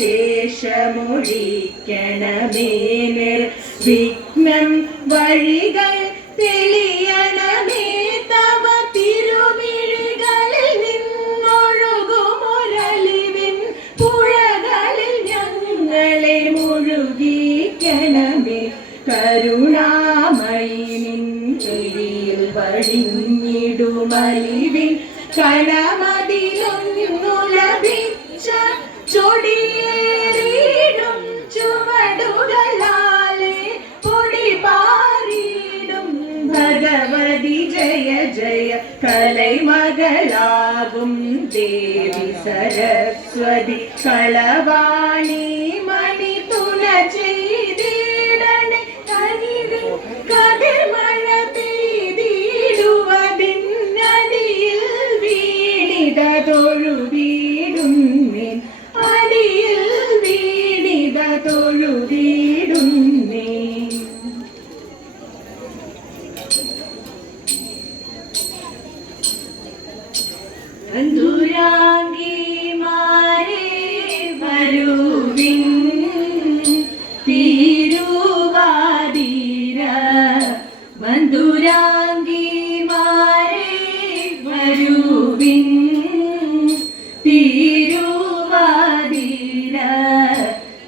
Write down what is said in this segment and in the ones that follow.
വിഘ്നമശേഷമൊഴിക്കണമേ നിർ വിഘ്നം വഴികൾ തെളിയണമേ. തവ തിരുമിഴികളിൽ നിന്നൊഴുകുമൊരലിവിൻ. പുഴകളിൽ ഞങ്ങളെ മുഴുകിക്കണമേ. കരുണാമയി വഴിഞ്ഞിടുമലിവിൻ. കണമതിലൊന്നു ஜய ஜய கலை மகளாகும் தேவி சரஸ்வதி. களவாணி மணி துண செய்தீடனை கனிவே கதிர் மழை பெய்திடுவதின்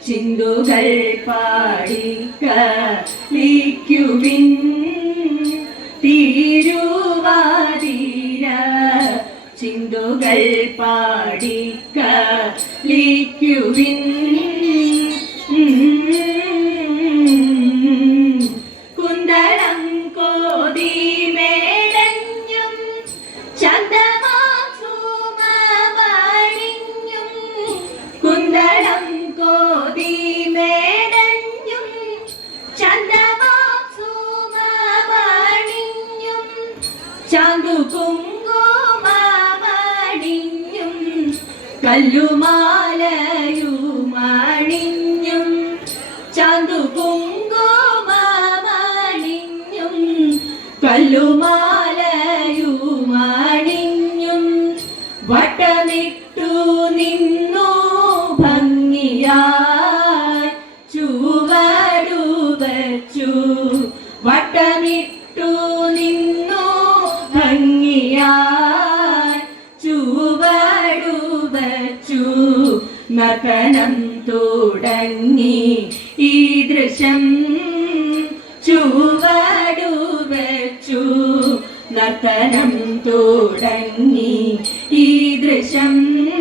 ചിന്തുകൾ പാടിക്കുവിൻ തിരുവാതിര ചിന്തുകൾ പാടിക്ക കല്ലുമാലയുമണിഞ്ഞും ചാന്തു കുങ്കുമണിഞ്ഞും കല്ലുമാലയുമണിഞ്ഞും വച്ചു നർത്തനം തുടങ്ങി. ഈ ദൃശ്യം ചുവടു വച്ചു. നർത്തനം തുടങ്ങി. ഈ ദൃശ്യം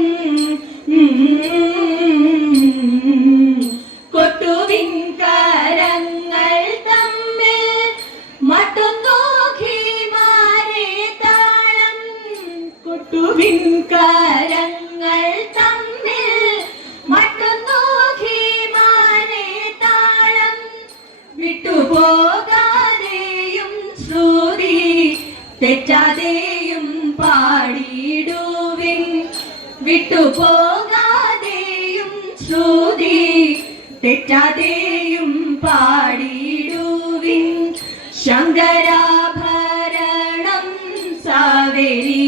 വിട്ടുപോകാതെയും ശ്രുതി തെറ്റാതെയും പാടിയിടുവിൻ ശങ്കരാഭരണം സാവേരി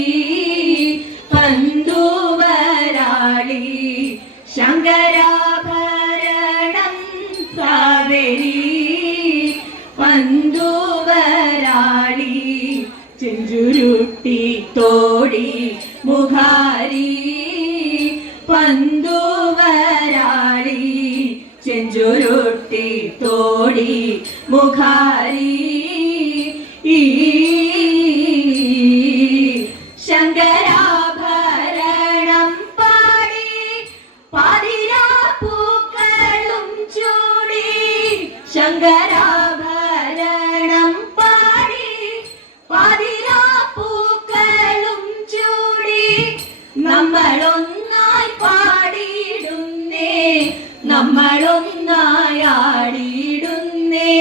നമ്മളൊന്നായാടിയിടുന്നേ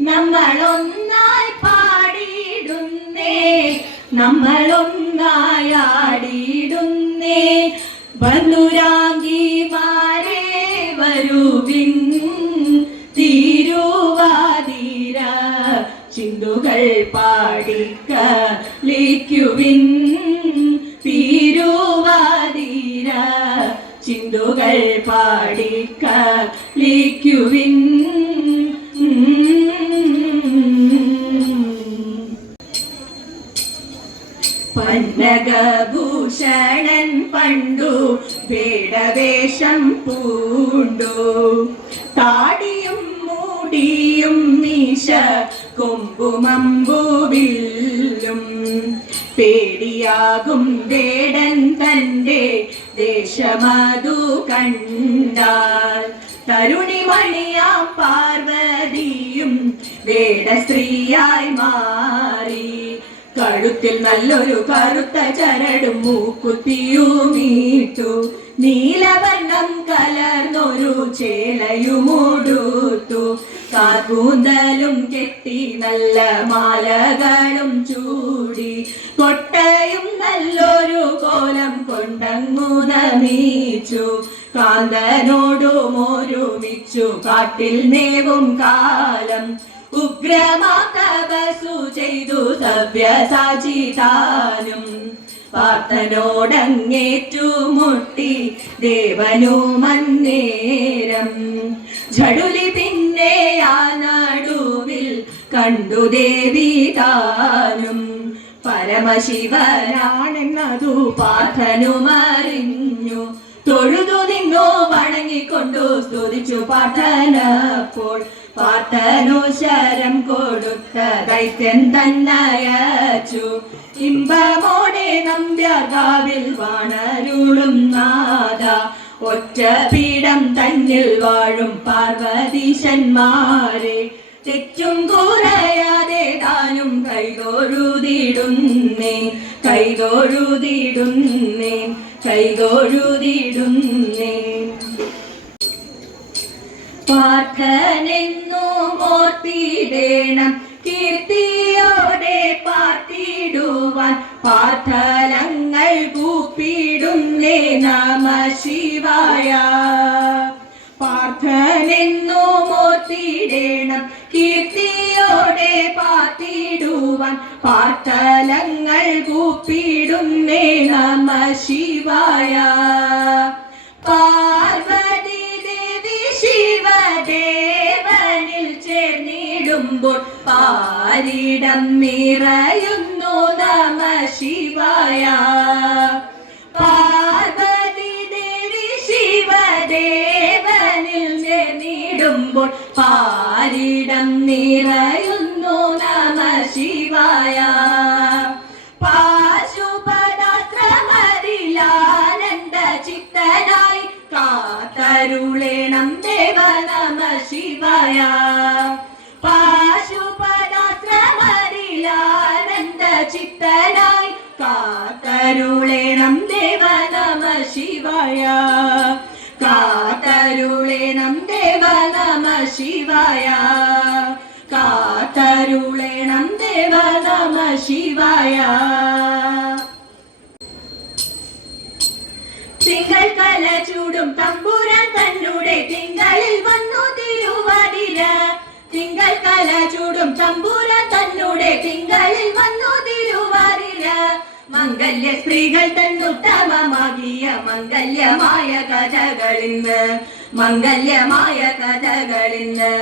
നമ്മളൊന്നായി പാടിയിടുന്നേ. നമ്മളൊന്നായാടിയിടുന്നേ ബന്ധുരാങ്കിമാരെ വരുവിൻ തിരുവാതിര. ചിന്തുകൾ പാടിക്ക ലിക്കുവിൻ തിരുവാതിര. ചിന്തുകൾ പാടിക്ക ലിക്കുവിൻ പന്നകഭൂഷണൻ പണ്ടു വേടവേഷം പൂണ്ടു. താടിയും മൂടിയും മീശ കൊമ്പുമമ്പുവില്ലും. പേടിയാകും വേടൻ തന്റെ ദേശമതു കണ്ടാൽ. തരുണിമണിയാം പാർവതിയും വേടസ്ത്രീയായി മാറി. കഴുത്തിൽ നല്ലൊരു കറുത്ത ചരടും മൂക്കുത്തിയുമീട്ടു നീലവർണം കലർന്നൊരു ചേലയുമൂടുത്തു കാർകൂന്തലും കെട്ടി നല്ല മാലകളും ചൂടി. കൊട്ടയും നല്ലൊരു കോലം കൊണ്ടങ്ങു നമീച്ചു. കാന്തനോടും ഒരുമിച്ചു കാട്ടിൽ നേവും കാലം. ഉഗ്രമാതപസു ചെയ്തു സവ്യസാചിതാനും പാർത്തനോടങ്ങേറ്റുമുട്ടി ദേവനു മന്നേരം. ഝടുലി പിന്നെ ആ നടുവിൽ കണ്ടു ദേവി താനും. പരമശിവനാണെന്നതു പാർത്ഥനുമറിഞ്ഞു തൊഴുതു നിന്നു വണങ്ങിക്കൊണ്ടു സ്തുതിച്ചു പാർത്ഥനപ്പോൾ പാട്ടനു ശരം കൊടുത്ത ദൈത്യൻ തന്നയച്ചു. ഇമ്പമോടെ നമ്പ്യാകാവിൽ വാണരുളും നാദ ഒറ്റ പീഠം തന്നിൽ വാഴും പാർവതീശന്മാരെ. തെറ്റും കൂറയാതെ താനും കൈതോഴുതിടുന്നേ കൈതോഴുതിടുന്നേ കൈതോഴുതിടുന്നേ. പാർത്ഥനെന്നു ഓർത്തിടേണം കീർത്തിയോടെ പാർത്തിടുവാൻ. പാർത്ഥലങ്ങൾ കൂപ്പിടുന്നേ നമ ശിവായ. പാർത്ഥനെന്നു മോത്തിടേണം കീർത്തിയോടെ പാത്തിടുവാൻ പാർത്ഥലങ്ങൾ കൂപ്പിടുന്നേ നമ ശിവായ. പാർവതി ദേവി ശിവദേവനിൽ ചേർന്നിടുമ്പോൾ പാരിടം നിറയുന്നു നമ ശിവായ. ചേർന്നിടുമ്പോൾ പാരിടം നിറയുന്നു നമ ശിവായ. പാശുപദാശ്രമരിലാനന്ദ ചിത്തനായി കാത്തരുളേണം ദേവ നമ ശിവായ. പാശുപദാശ്രമരിലാനന്ദ ചിത്തനായി കാത്തരുളേണം ദേവ നമ ശിവായ. നമ ശിവായ കാത്തരുളേണം ദേവ നമ ശിവായ തിങ്കൾ കല ചൂടും തമ്പുരാൻ തന്നൂടെ തിങ്കളിൽ വന്നു തിരുവാതിര തിങ്കൾ കല ചൂടും തമ്പുരാൻ തന്നൂടെ തിങ്കളിൽ വന്നു തിരുവാതിര മംഗല്യ സ്ത്രീകൾ തന്നുത്തമമാകിയ മംഗല്യമായ കഥകളിന്ന് മംഗല്യമായ കഥകളിന്ന്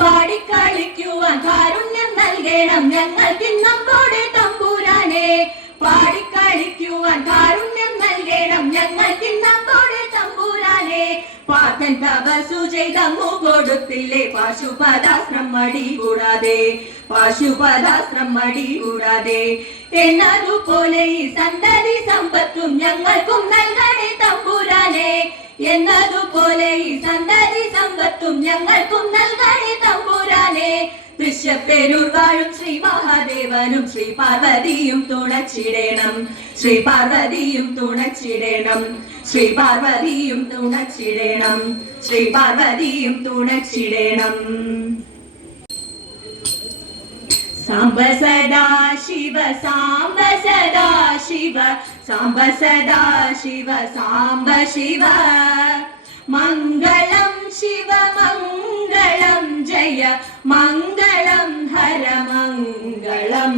പാടിക്കളിക്കുവാൻ കാരുണ്യം നൽകണം ഞങ്ങൾക്ക് നമ്മോടെ തമ്പുരാനെ. പാടിക്കളിക്കുവാൻ കാരുണ്യം നൽകണം ഞങ്ങൾക്ക് നമ്മോടെ തമ്പുരാനെ. പാത്തൻ തപസു ചെയ്തങ്ങു കൊടുത്തില്ലേ പാശുപദാശ്രം മടി കൂടാതെ പാശുപദാശ്രം മടി കൂടാതെ എന്നതുപോലെ ഈ സന്തതി സമ്പത്തും ഞങ്ങൾക്കും നൽകണേ തമ്പുരാനെ. എന്നതുപോലെ ഈ സന്തതി സമ്പത്തും ഞങ്ങൾക്കും നൽകണേ തമ്പുരാനെ. തൃശ്ശപ്പേരൂർ വാഴും ശ്രീ മഹാദേവനും ശ്രീ പാർവതിയും തുണച്ചിടേണം. ശ്രീ പാർവതിയും തുണച്ചിടേണം. ശ്രീ പാർവതിയും തുണച്ചിടേണം. ശ്രീ പാർവതിയും തുണച്ചിടേണം. സാംബ സദാ ശിവ സാംബ സദാ ശിവ സാംബ സദാ ശിവ സാംബ ശിവ. മംഗളം ശിവ മംഗളം ജയ മംഗളം ഹര മംഗളം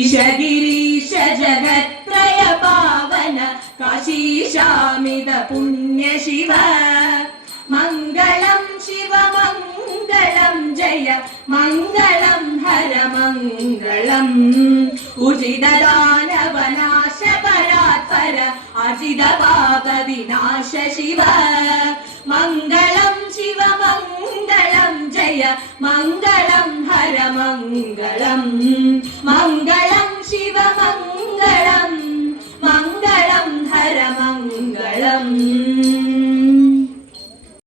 ഈശഗിരീശ ജഗത്രയ പാവന കാശീശാമിത പുണ്യ ശിവ. ജയ മംഗളം ഹരമംഗളം. ഉചിതദാനവനാശ പരാത്പര അചിത പാപ വിനാശ ശിവ മംഗളം ശിവ മംഗളം ജയ മംഗളം ഹരമംഗളം. മംഗളം ശിവ മംഗളം മംഗളം ഹരമംഗളം.